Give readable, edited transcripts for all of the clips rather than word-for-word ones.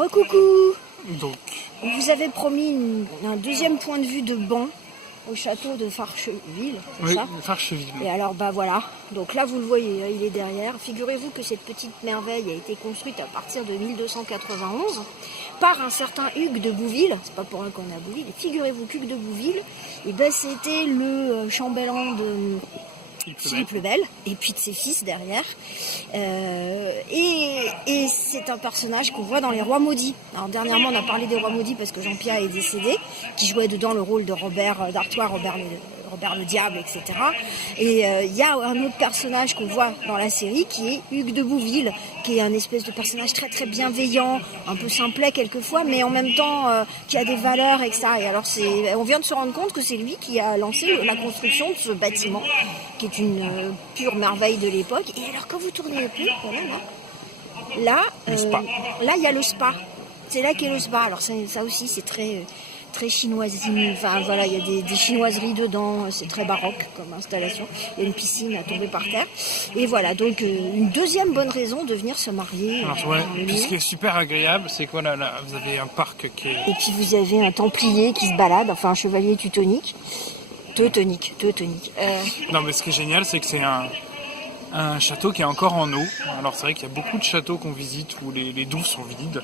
Recoucou. Donc, On vous avait promis un deuxième point de vue de banc au château de Farcheville, c'est oui, ça? Farcheville. Et alors voilà, donc là vous le voyez, il est derrière. Figurez-vous que cette petite merveille a été construite à partir de 1291 par un certain Hugues de Bouville, c'est pas pour rien qu'on est à Bouville, et figurez-vous qu'Hugues de Bouville, c'était le chambellan de Philippe le Bel, et puis de ses fils derrière. Et c'est un personnage qu'on voit dans Les Rois Maudits. Alors dernièrement on a parlé des Rois Maudits parce que Jean-Pierre est décédé, qui jouait dedans le rôle de Robert d'Artois, Robert le Diable, etc. Et il y a un autre personnage qu'on voit dans la série qui est Hugues de Bouville, qui est un espèce de personnage très très bienveillant, un peu simplet quelquefois, mais en même temps qui a des valeurs, etc. Et alors on vient de se rendre compte que c'est lui qui a lancé la construction de ce bâtiment, qui est une pure merveille de l'époque. Et alors quand vous tournez le peu, voilà, là il y a le spa. C'est là qu'est le spa. Alors ça aussi c'est très chinoisine, enfin voilà, il y a des chinoiseries dedans, c'est très baroque comme installation. Il y a une piscine à tomber par terre. Et voilà, donc une deuxième bonne raison de venir se marier. Alors, ouais, puis ce qui est super agréable, c'est que voilà, là, vous avez un parc qui est... Et puis vous avez un templier qui se balade, enfin un chevalier teutonique. Non, mais ce qui est génial, c'est que c'est un château qui est encore en eau. Alors c'est vrai qu'il y a beaucoup de châteaux qu'on visite où les douves sont vides.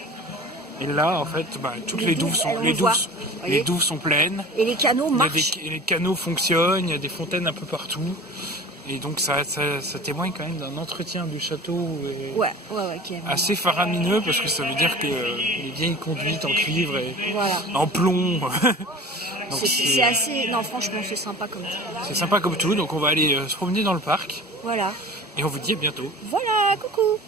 Et là, en fait, toutes les douves sont pleines. Et les canaux marchent. Et les canaux fonctionnent, il y a des fontaines un peu partout. Et donc ça témoigne quand même d'un entretien du château qui est assez faramineux, parce que ça veut dire que les vieilles conduites en cuivre et voilà. en plomb. Donc c'est assez... Non, franchement, c'est sympa comme tout. C'est sympa comme tout, donc on va aller se promener dans le parc. Voilà. Et on vous dit à bientôt. Voilà, coucou.